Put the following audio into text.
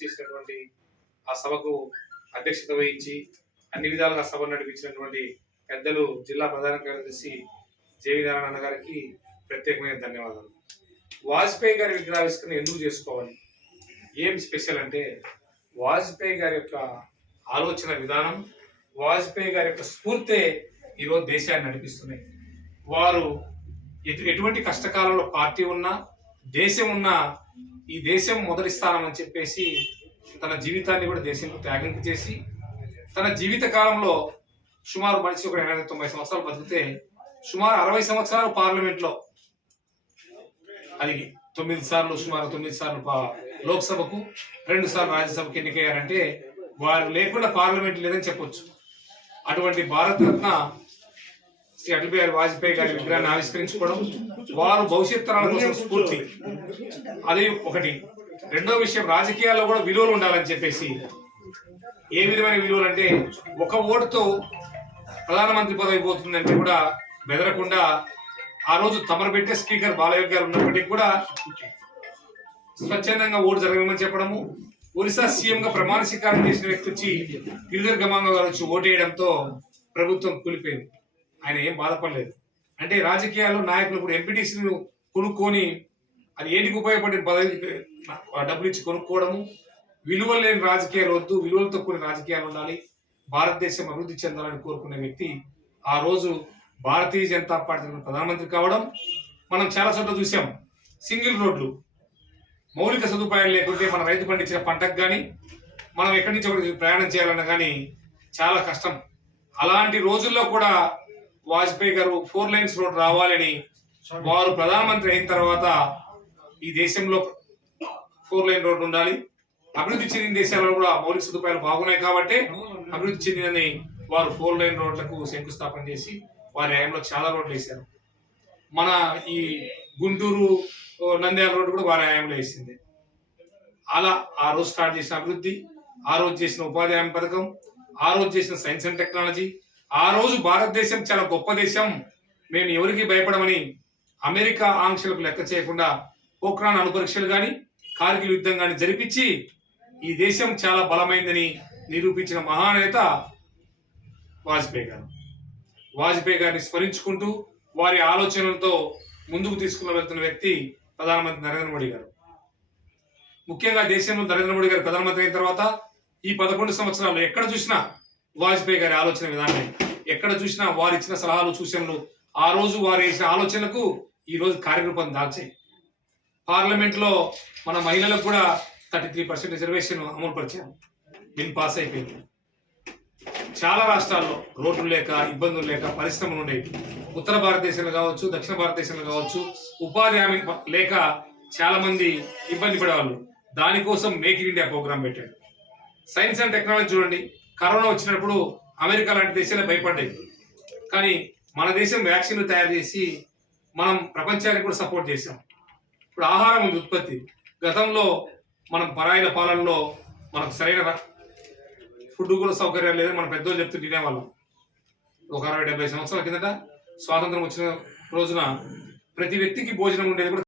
చేసినటువంటి ఆ సభకు అధ్యక్షత వహించి అన్ని విధాలుగా సభ నడిపించినటువంటి పెద్దలు జిల్లా ప్రధాన కార్యదర్శి జేవి నారాయణ గారికి ప్రత్యేకమైన ధన్యవాదాలు. వాజ్పేయి గారి విగ్రహావిష్కరణ ఎందుకు చేసుకోవాలి? ఏం స్పెషల్ అంటే వాజ్పేయి గారి యొక్క ఆలోచన విధానం వాజ్పేయి గారి యొక్క స్ఫూర్తే ఈరోజు దేశాన్ని నడిపిస్తున్నాయి. వారు ఎటు ఎటువంటి కష్టకాలంలో పార్టీ ఉన్నా దేశం ఉన్నా ఈ దేశం మొదటి స్థానం అని చెప్పేసి తన జీవితాన్ని కూడా దేశంలో త్యాగం చేసి తన జీవిత కాలంలో సుమారు మనిషి ఒక ఎనభై తొంభై సంవత్సరాలు బతికితే సుమారు అరవై సంవత్సరాలు పార్లమెంట్లో అది తొమ్మిది సార్లు సుమారు తొమ్మిది సార్లు లోక్సభకు రెండు సార్లు రాజ్యసభకు ఎన్నికయ్యారంటే వారు లేకుండా పార్లమెంట్ లేదని చెప్పొచ్చు. అటువంటి భారతరత్న శ్రీ అటల్ బిహారీ వాజ్పేయి గారి విగ్రహాన్ని ఆవిష్కరించుకోవడం వారు భవిష్యత్ తరాల కోసం స్ఫూర్తి. అది ఒకటి. రెండో విషయం రాజకీయాల్లో కూడా విలువలు ఉండాలని చెప్పేసి. ఏ విధమైన విలువలు అంటే ఒక ఓటుతో ప్రధానమంత్రి పదవి పోతుందంటే కూడా బెదరకుండా ఆ రోజు తమరు పెట్టే స్పీకర్ బాలయ్య గారు ఉన్నప్పటికీ కూడా స్వచ్ఛందంగా ఓటు జరగమని చెప్పడము ఒరిస్సా సీఎం గా ప్రమాణ స్వీకారం చేసిన వ్యక్తి వచ్చి గిరిధర్ గమాంగ గారు వచ్చి ఓటేయడంతో ప్రభుత్వం కూలిపోయింది. ఆయన ఏం బాధపడలేదు. అంటే రాజకీయాల్లో నాయకులు ఇప్పుడు ఎంపీటీసీలు కొనుక్కొని అది ఏంటికి ఉపయోగపడిన పదవి డబ్బులు ఇచ్చి కొనుక్కోవడము విలువలు లేని రాజకీయాలు వద్దు విలువలతో కూడిన రాజకీయాలు ఉండాలి భారతదేశం అభివృద్ధి చెందాలని కోరుకునే వ్యక్తి ఆ రోజు భారతీయ జనతా పార్టీ ప్రధానమంత్రి కావడం మనం చాలా చోట్ల చూసాం సింగిల్ రోడ్లు మౌలిక సదుపాయాలు లేకుంటే మన రైతు పండించిన పంటకు కానీ మనం ఎక్కడి నుంచి ఒకటి ప్రయాణం చేయాలన్నా కానీ చాలా కష్టం. అలాంటి రోజుల్లో కూడా వాజ్పేయి గారు ఫోర్ లైన్స్ రోడ్ రావాలని వారు ప్రధానమంత్రి అయిన తర్వాత ఈ దేశంలో ఫోర్ లైన్ రోడ్ ఉండాలి. అభివృద్ధి చెందిన దేశాలలో కూడా మౌలిక సదుపాయాలు బాగున్నాయి కాబట్టి అభివృద్ధి చెందినని వారు ఫోర్ లైన్ రోడ్లకు శంకుస్థాపన చేసి వారి హయాంలో చాలా రోడ్లు వేశారు. మన ఈ గుంటూరు నంద్యాల రోడ్డు కూడా వారి హయాంలో వేసింది. అలా ఆ రోజు స్టార్ట్ చేసిన అభివృద్ధి ఆ రోజు చేసిన ఉపాధి హామీ పథకం ఆ రోజు చేసిన సైన్స్ అండ్ టెక్నాలజీ ఆ రోజు భారతదేశం చాలా గొప్ప దేశం. మేము ఎవరికి భయపడమని అమెరికా ఆంక్షలకు లెక్క చేయకుండా పోఖ్రాన్ అణుపరీక్షలు కానీ కార్గిల్ యుద్ధం కానీ జరిపించి ఈ దేశం చాలా బలమైందని నిరూపించిన మహానేత వాజ్పేయి గారు. వాజ్పేయి గారిని స్మరించుకుంటూ వారి ఆలోచనలతో ముందుకు తీసుకుని వెళ్తున్న వ్యక్తి ప్రధానమంత్రి నరేంద్ర మోడీ గారు. ముఖ్యంగా దేశంలో నరేంద్ర మోడీ గారు ప్రధానమంత్రి అయిన తర్వాత ఈ పదకొండు సంవత్సరాలు ఎక్కడ చూసినా వాజ్పేయి గారి ఆలోచన విధానం ఎక్కడ చూసినా వారు ఇచ్చిన సలహాలు సూచనలు ఆ రోజు వారు వేసిన ఆలోచనకు ఈ రోజు కార్యరూపం దాల్చాయి. పార్లమెంట్లో మన మహిళలకు కూడా థర్టీ త్రీ పర్సెంట్ రిజర్వేషన్ అమలు పరిచారు బిల్ పాస్ అయిపోయింది. చాలా రాష్ట్రాల్లో రోడ్లు లేక ఇబ్బందులు లేక పరిశ్రమలు ఉండేవి. ఉత్తర భారతదేశంలో కావచ్చు దక్షిణ భారతదేశంలో కావచ్చు ఉపాధి హామీ లేక చాలా మంది ఇబ్బంది పడేవాళ్ళు. దానికోసం మేక్ ఇన్ ఇండియా ప్రోగ్రామ్ పెట్టాడు సైన్స్ అండ్ టెక్నాలజీ చూడండి. కరోనా వచ్చినప్పుడు అమెరికా లాంటి దేశాలే భయపడ్డాయి. కానీ మన దేశం వ్యాక్సిన్లు తయారు చేసి మనం ప్రపంచానికి కూడా సపోర్ట్ చేసాం ఇప్పుడు ఆహారం ఉంది ఉత్పత్తి. గతంలో మనం పరాయిల పాలనలో మనకు సరైన ఫుడ్ కూడా సౌకర్యాలు లేదని మన పెద్దోళ్ళు చెప్తూ తినేవాళ్ళం. ఒక అరవై డెబ్బై సంవత్సరాల కిందట స్వాతంత్రం వచ్చిన రోజున ప్రతి వ్యక్తికి భోజనం ఉండేది కూడా